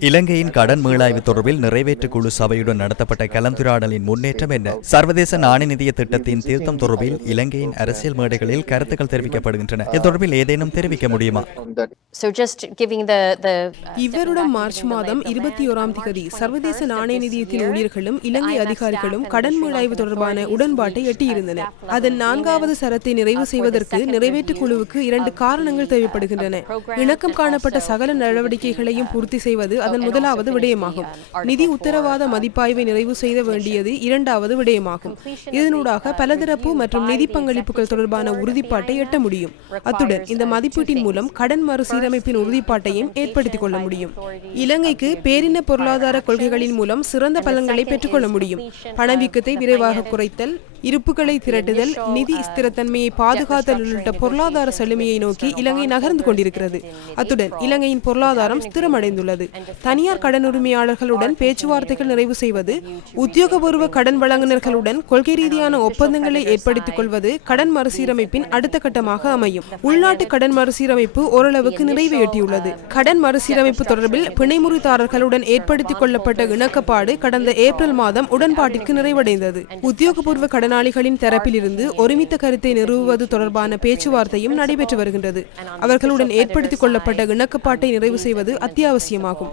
இலங்கையின் கடன் மீளாய்வு தொடர்பில் நிறைவேற்று குழு சபையுடன் நடத்தப்பட்ட கலந்துரையாடலின் முன்னேற்றம் என்ன சர்வதேச நாணய நிதிய திட்டத்தின் திருத்தம் தொடர்பில் இலங்கையின் அரசியல் மேடைகளில் கருத்துக்கள் தெரிவிக்கப்படுகின்றன இது தொடர்பில் ஏதேனும் தெரிவிக்க முடியுமா on that? So just giving the, the. uh, இவ்வருடம் மார்ச் மாதம் இருபத்தி ஓராம் தேதி சர்வதேச நாணய நிதியத்தின் ஊழியர்களும் இலங்கை அதிகாரிகளும் கடன் மீளாய்வு தொடர்பான உடன்பாட்டை எட்டியிருந்தனர் அதன் நான்காவது சரத்தை நிறைவு செய்வதற்கு நிறைவேற்று குழுவுக்கு இரண்டு காரணங்கள் தேவைப்படுகின்றன இணக்கம் காணப்பட்ட சகல நடவடிக்கைகளையும் பூர்த்தி செய்வது அதன் முதலாவது விடயமாகும். நிதி உத்தரவாத மதிப்பாய்வை நிறைவு செய்த வேண்டியது இரண்டாவது விடயமாகும். இதனூடாக பலதரப்பு மற்றும் நிதி பங்களிப்புகள் தொடர்பான உறுதிப்பாட்டை எட்ட முடியும். அத்துடன் இந்த மதிப்பீட்டின் மூலம் கடன் மறுசீரமைப்பின் உறுதிப்பாட்டையும் ஏற்படுத்திக் கொள்ள முடியும். இலங்கைக்கு பேரின பொருளாதார கொள்கைகளின் மூலம் சிறந்த பலன்களை பெற்றுக்கொள்ள முடியும். பணவீக்கத்தை விரைவாக குறைத்தல் இருப்புகளை திரட்டுதல் நிதி ஸ்திரத்தன்மையை பாதுகாத்தல் உள்ளிட்ட பொருளாதார செழுமையை நோக்கி இலங்கை நகர்ந்து கொண்டிருக்கிறது. அத்துடன் இலங்கையின் பொருளாதாரம் ஸ்திரமடைந்துள்ளது. தனியார் கடன் உரிமையாளர்களுடன் பேச்சுவார்த்தைகள் நிறைவு செய்வது உத்தியோகபூர்வ கடன் வழங்குநர்களுடன் கொள்கை ரீதியான ஒப்பந்தங்களை ஏற்படுத்திக் கொள்வது கடன் மறுசீரமைப்பின் அடுத்த கட்டமாக அமையும். உள்நாட்டு கடன் மறுசீரமைப்பு ஓரளவுக்கு நிறைவு எட்டியுள்ளது கடன் மறுசீரமைப்பு தொடர்பில் பிணைமுறிதாரர்களுடன் ஏற்படுத்திக் கொள்ளப்பட்ட இணக்கப்பாடு கடந்த ஏப்ரல் மாதம் உடன்பாட்டிற்கு நிறைவடைந்தது. உத்தியோகபூர்வ கடனாளிகளின் தரப்பிலிருந்து ஒருமித்த கருத்தை நிறுவுவது தொடர்பான பேச்சுவார்த்தையும் நடைபெற்று வருகின்றது. அவர்களுடன் ஏற்படுத்திக் கொள்ளப்பட்ட இணக்கப்பாட்டை நிறைவு செய்வது அத்தியாவசியமாகும்.